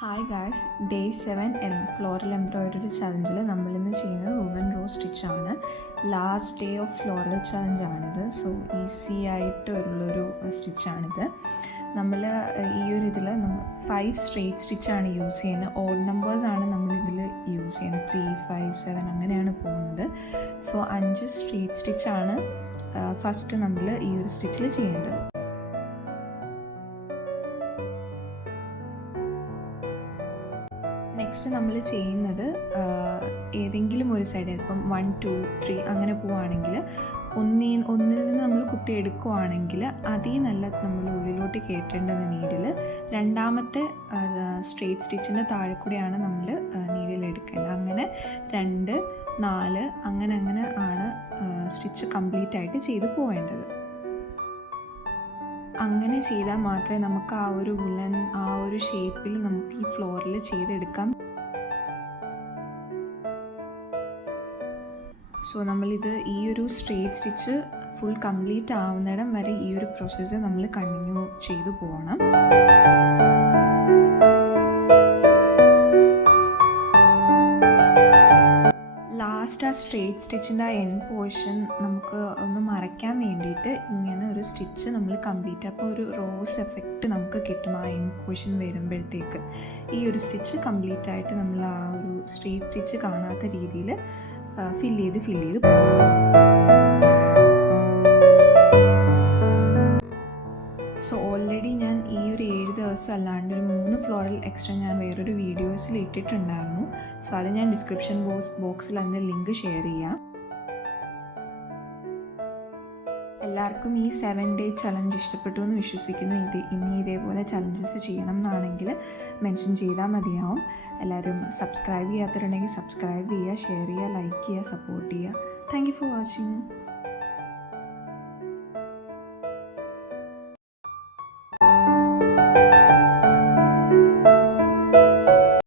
Hi guys, day 7 floral embroidery ചലഞ്ചിൽ നമ്മളിന്ന് ചെയ്യുന്നത് വുമൻ റോ സ്റ്റിച്ചാണ്. ലാസ്റ്റ് ഡേ ഓഫ് ഫ്ലോറൽ ചലഞ്ചാണിത്. സോ ഈസി ആയിട്ടുള്ളൊരു സ്റ്റിച്ചാണിത്. നമ്മൾ ഈ ഒരു ഇതിൽ 5 സ്ട്രെയിറ്റ് സ്റ്റിച്ചാണ് യൂസ് ചെയ്യുന്നത്. ഓഡ് നമ്പേഴ്സാണ് നമ്മളിതിൽ യൂസ് ചെയ്യുന്നത്. 3, 5, 7 അങ്ങനെയാണ് പോകുന്നത്. സോ 5 സ്ട്രെയിറ്റ് സ്റ്റിച്ചാണ് ഫസ്റ്റ് നമ്മൾ ഈ ഒരു സ്റ്റിച്ചിൽ ചെയ്യേണ്ടത്. നെക്സ്റ്റ് നമ്മൾ ചെയ്യുന്നത് ഏതെങ്കിലും ഒരു സൈഡ്, ഇപ്പം 1, 2, 3 അങ്ങനെ പോവുകയാണെങ്കിൽ ഒന്നിൽ നിന്ന് നമ്മൾ കുത്തി എടുക്കുകയാണെങ്കിൽ അതിൽ നല്ല നമ്മൾ ഉള്ളിലോട്ട് കയറ്റേണ്ടത് നീഡിൽ രണ്ടാമത്തെ സ്ട്രെയിറ്റ് സ്റ്റിച്ചിൻ്റെ താഴെ കൂടെയാണ് നമ്മൾ നീഡിൽ എടുക്കേണ്ടത്. അങ്ങനെ 2, 4 അങ്ങനെ ആണ് സ്റ്റിച്ച് കംപ്ലീറ്റ് ആയിട്ട് ചെയ്തു പോവേണ്ടത്. അങ്ങനെ ചെയ്താൽ മാത്രമേ നമുക്ക് ആ ഒരു വുളൻ ആ ഒരു ഷേപ്പിൽ നമുക്ക് ഈ ഫ്ലോറിൽ ചെയ്തെടുക്കാം. സോ നമ്മളിത് ഈ ഒരു സ്ട്രെയിറ്റ് സ്റ്റിച്ച് ഫുൾ കംപ്ലീറ്റ് ആവുന്നിടം വരെ ഈ ഒരു പ്രോസസ്സ് നമ്മൾ കണ്ടിന്യൂ ചെയ്തു പോകണം. ലാസ്റ്റ് ആ സ്ട്രെയിറ്റ് സ്റ്റിച്ചിൻ്റെ ആ എൻഡ് പോർഷൻ നമുക്ക് ഒന്ന് മറയ്ക്കാൻ വേണ്ടിയിട്ട് ഇങ്ങനെ ഒരു സ്റ്റിച്ച് നമ്മൾ കംപ്ലീറ്റ്, അപ്പോൾ ഒരു റോസ് എഫക്റ്റ് നമുക്ക് കിട്ടും ആ എൻഡ് പോർഷൻ വരുമ്പോഴത്തേക്ക്. ഈ ഒരു സ്റ്റിച്ച് കംപ്ലീറ്റ് ആയിട്ട് നമ്മൾ ആ ഒരു സ്ട്രെയിറ്റ് സ്റ്റിച്ച് കാണാത്ത രീതിയിൽ ഫില്ല് ചെയ്ത് സോ ഓൾറെഡി ഞാൻ ഈ ഒരു 7 ദിവസം അല്ലാണ്ട് ഒരു 3 ഫ്ലോറൽ എക്സ്ട്രാ ഞാൻ വേറൊരു വീഡിയോസിൽ ഇട്ടിട്ടുണ്ടായിരുന്നു. സോ അത് ഞാൻ ഡിസ്ക്രിപ്ഷൻ ബോക്സിൽ അതിൻ്റെ ലിങ്ക് ഷെയർ ചെയ്യാം. എല്ലാവർക്കും ഈ 7 ഡേ ചലഞ്ച് ഇഷ്ടപ്പെട്ടു എന്ന് വിശ്വസിക്കുന്നു. ഇനി ഇതേപോലെ ചലഞ്ചസ് ചെയ്യണം എന്നാണെങ്കിൽ മെൻഷൻ ചെയ്താൽ മതിയാവും. എല്ലാവരും സബ്സ്ക്രൈബ് ചെയ്യാത്തവരുണ്ടെങ്കിൽ സബ്സ്ക്രൈബ് ചെയ്യുക, ഷെയർ ചെയ്യുക, ലൈക്ക് ചെയ്യുക, സപ്പോർട്ട് ചെയ്യുക. Thank you for watching.